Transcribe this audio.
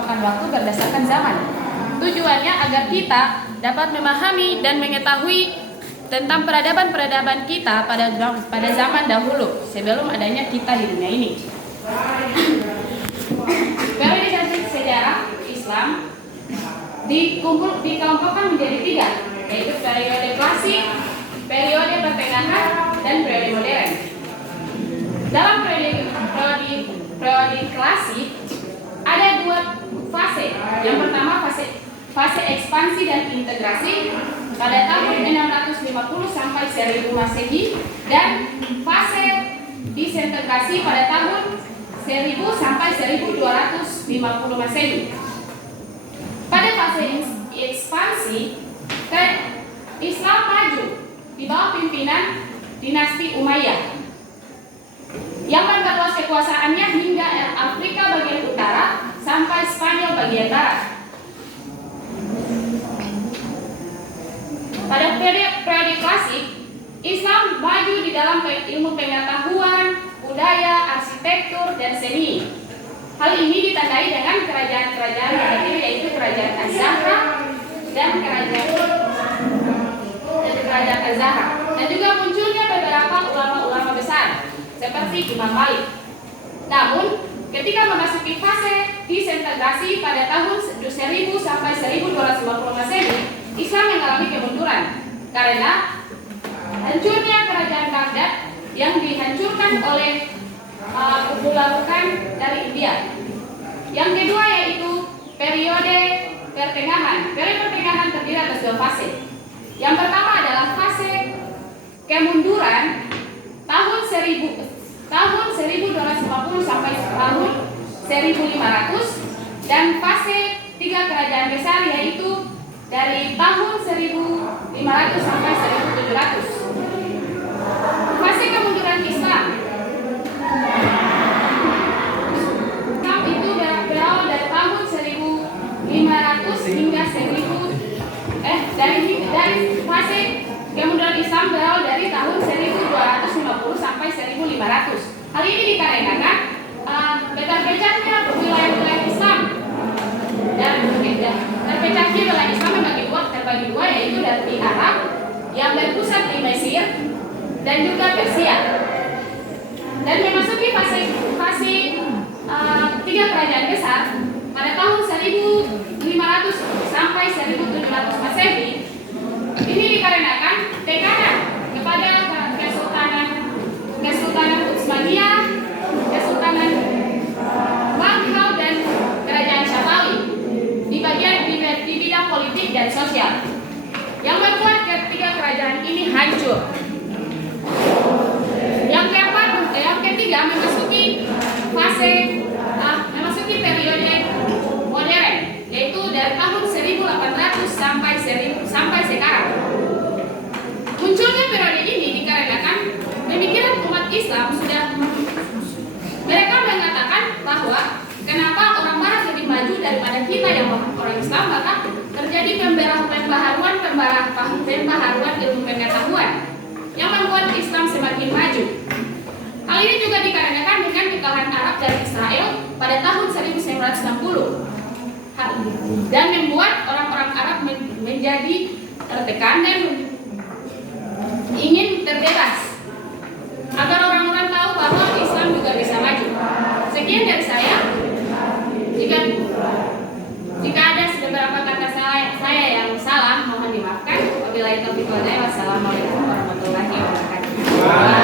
memakan waktu berdasarkan zaman. Tujuannya agar kita dapat memahami dan mengetahui tentang peradaban-peradaban kita pada zaman dahulu sebelum adanya kita di dunia ini. Periodisasi sejarah Islam dikelompokkan menjadi 3, yaitu periode klasik, periode pertengahan, dan periode modern. Dalam periode klasik ada 2 fase. Yang pertama fase ekspansi dan integrasi pada tahun 650 sampai 1000 Masehi, dan fase disintegrasi pada tahun 1000 sampai 1250 Masehi. Pada fase ekspansi, Islam maju di bawah pimpinan dinasti Umayyah yang memperluas kekuasaannya hingga Afrika bagian utara sampai Spanyol bagian barat. Pada periode klasik, Islam maju di dalam ilmu pengetahuan, budaya, arsitektur, dan seni. Hal ini ditandai dengan kerajaan-kerajaan negatif, yaitu kerajaan Az-Zahra dan kerajaan Az-Zahra, dan juga munculnya beberapa ulama-ulama besar seperti Imam Malik. Namun, ketika memasuki fase disintegrasi pada tahun 1000 sampai 1250 Masehi, Islam mengalami kemunduran karena hancurnya kerajaan Baghdad yang dihancurkan oleh pasukan dari India. Yang kedua yaitu periode pertengahan. Periode pertengahan terdiri atas 2 fase. Yang pertama adalah fase kemunduran tahun 1250 sampai tahun 1500, dan fase 3 kerajaan besar yaitu dari tahun 1500 sampai 1700. Fase kemunduran Islam itu berawal dari tahun 1500 hingga 1000 dari fase kemunduran Islam berawal dari tahun 1250 sampai 1500. Hal ini dikarenakan terpecahnya wilayah-wilayah Islam, dan terpecahnya wilayah Islam terbagi dua, yaitu dari Arab yang berpusat di Mesir dan juga Persia, dan memasuki fase 3 kerajaan besar pada tahun 1500 sampai 1700 Masehi. Ini dikarenakan tekanan kepada Kesultanan Utsmaniyah, Kesultanan Baghdad, dan Kerajaan Safawi di bidang politik dan sosial, yang membuat ketiga kerajaan ini hancur. Yang ketiga memasuki periode modern, yaitu dari tahun 1800 sampai sekarang. Munculnya periode ini dikarenakan pemikiran umat Islam mereka mengatakan bahwa kenapa orang Barat lebih maju daripada kita yang orang Islam, maka terjadi pembaharuan ilmu pengetahuan yang membuat Islam semakin maju. Hal ini juga dikarenakan dengan kekalahan Arab dari Israel pada tahun 1960 dan membuat orang-orang Arab menjadi tertekan dan ingin terbebas, agar orang-orang tahu bahwa Islam juga bisa maju. Sekian dari saya. Jika ada beberapa kata saya yang salah, mohon dimaafkan. Wabillahi taufiq wal hidayah. Wassalamualaikum warahmatullahi wabarakatuh.